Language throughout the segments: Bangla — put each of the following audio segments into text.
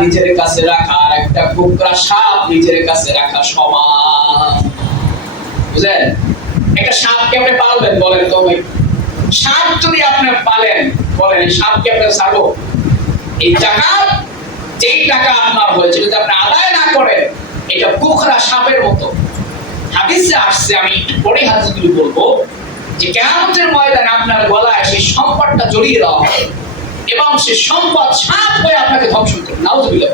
নিজের কাছে রাখা আর একটা কুকরা সাপ নিজের কাছে রাখা সমান। বুঝলেন? একটা সাপকে আপনি পালবেন, বলেন তো সাপ যদি আপনি পালেন, বলেন সাপকে আপনি ছাড়বো এই জাকাত যেই টাকা আপনার হয়েছে, যদি আপনি আদায় না করেন, এটা কুকরা সাপের মতো। হাদিসে আসছে, আমি একটু পরে হাদিসগুলি বলব, যে কেয়ামতের ময়দানে আপনার গলায় সেই সম্পদটা জড়িয়ে দেওয়া হবে এবং সে সম্পদ সাপ হয়ে আপনাকে ধ্বংস করবে। নাউজুবিল্লাহ।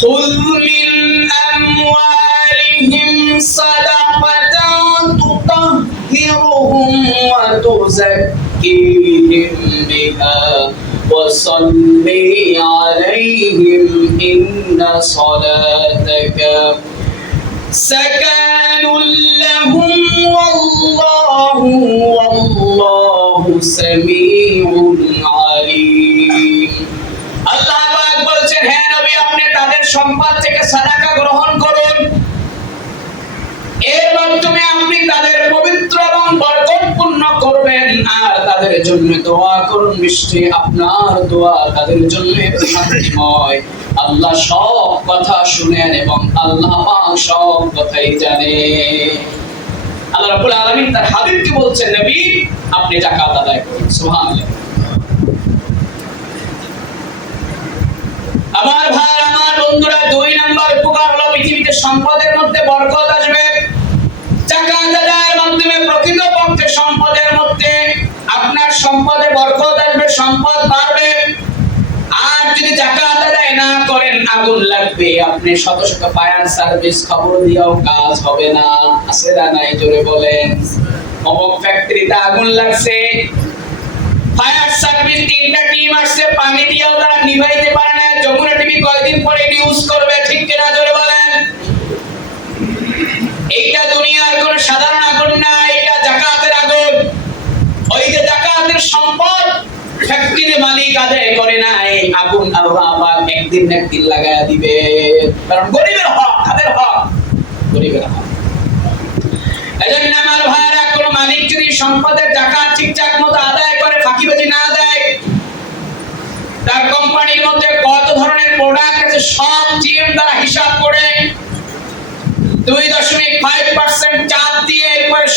خذ من أموالهم صدقة تطهرهم وتزكيهم بها وصل عليهم إن صلاتك سكن لهم والله والله سميع সাদাকা গ্রহণ করুন। এর মাধ্যমে আপনি তাদের পবিত্র এবং বরকতপূর্ণ করবেন। আর তাদের জন্য দোয়া করুন নিশ্চয়ই আপনার দোয়া তাদের জন্য শান্তিময়। আল্লাহ সব কথা শুনেন এবং আল্লাহ পাক সব কথাই জানে আল্লাহ রাব্বুল আলামিন তার হাবিবকে বলছেন, নবী, আপনি যাকাত আদায় করুন। সুবহানাল্লাহ। আমার ভাই বন্ধুরা দুই নাম্বার উপকার হলো পৃথিবীতে সম্পদের মধ্যে বরকত আসবে। আদায়ের মাধ্যমে প্রকৃতপক্ষে সম্পদের মধ্যে আপনার সম্পদে বরকত আসবে, সম্পদ বাড়বে। আর যদি জাকাত আদায় না করেন, আগুন লাগবে। আপনি শত শত ফায়ার সার্ভিস খবর দিয়েও কাজ হবে না। না নাই? জোরে বলেন। অমুক ফ্যাক্টরিতে আগুন লাগছে। ফায়ার সার্ভিস তিনটা টিম আসছে, পানি দিয়েও তারা নিভাইতে পারে না। যমুনা টিভি কয়দিন সম্পদ ফ্যাক্টরির মালিক আদায় করে না এই আগুন আল্লাহ একদিন একদিন লাগায়া দিবে। কারণ গরিবের হক, তাদের হক, গরিবের হক। এজন্য আমার কোন মালিক যদি সম্পদের জাকাত ঠিকঠাক মতো আদায় করে না দেয়, তার কোম্পানির মধ্যে কত ধরনের প্রোডাক্ট আছে, সব দ্বারা হিসাব করে দুই দশমিক ফাইভ পার্সেন্ট চাপ দিয়ে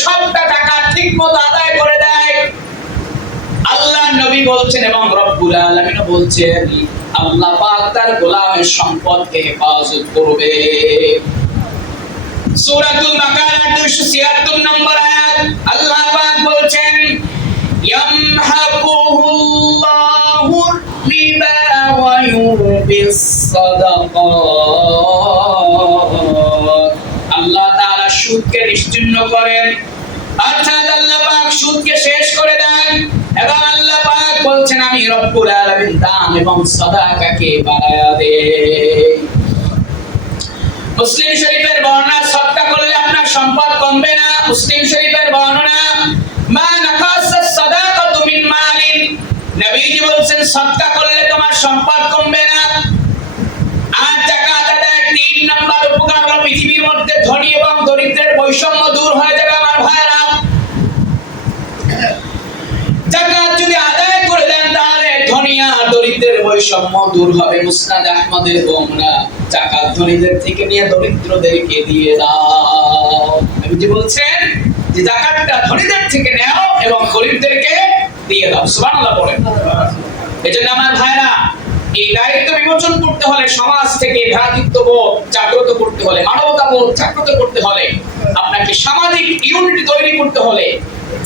সবটা টাকা ঠিক মতো আদায় করে নবী বলছেন এবং রব্বুল আলামিন বলছেন, আল্লাহ পাক তার গোলামের সম্পদকে হেফাজত করবে। সূরাতুল বাকারা 276 নম্বর আয়াত, আল্লাহ পাক বলছেন, ইয়ামহাকুহুল্লাহু রিবা ওয়া ইউরবিস সাদাকাত। আল্লাহ তাআলা সুদকে নিশ্চিহ্ন করেন। অর্থাৎ আল্লাহ পাক সুদকে শেষ করে দেন এবং আল্লাহ বলছেন, আমি রব্বুল আলামিন দান এবং সাদাকাকে বাড়ায়া দে মুসলিম শরীফের বর্ণনা সত্তা করলে আপনার সম্পদ কমবে না। মুসলিম শরীফের বর্ণনা বৈষম্য দূর হবে। মুসনাদ আহমদের বর্ণনা জাকাত ধনীদের থেকে নিয়ে দরিদ্রদেরকে দিয়ে দাও। নবীজি বলছেন যে জাকাতটা ধনীদের থেকে নাও এবং গরিবদেরকে দিয়ে দাও। সুবহানাল্লাহ বলেন। এজন্য আমার ভাইরা, এই দায়িত্ব বিমোচন করতে হলে, সমাজ থেকে ভ্রাতৃত্ববোধ জাগ্রত করতে হলে, মানবতা বোধ জাগ্রত করতে হলে, আপনাকে সামাজিক ইউনিটি তৈরি করতে হলে,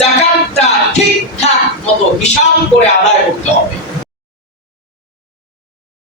জাকাতটা ঠিকঠাক মতো হিসাব করে আদায় করতে হবে।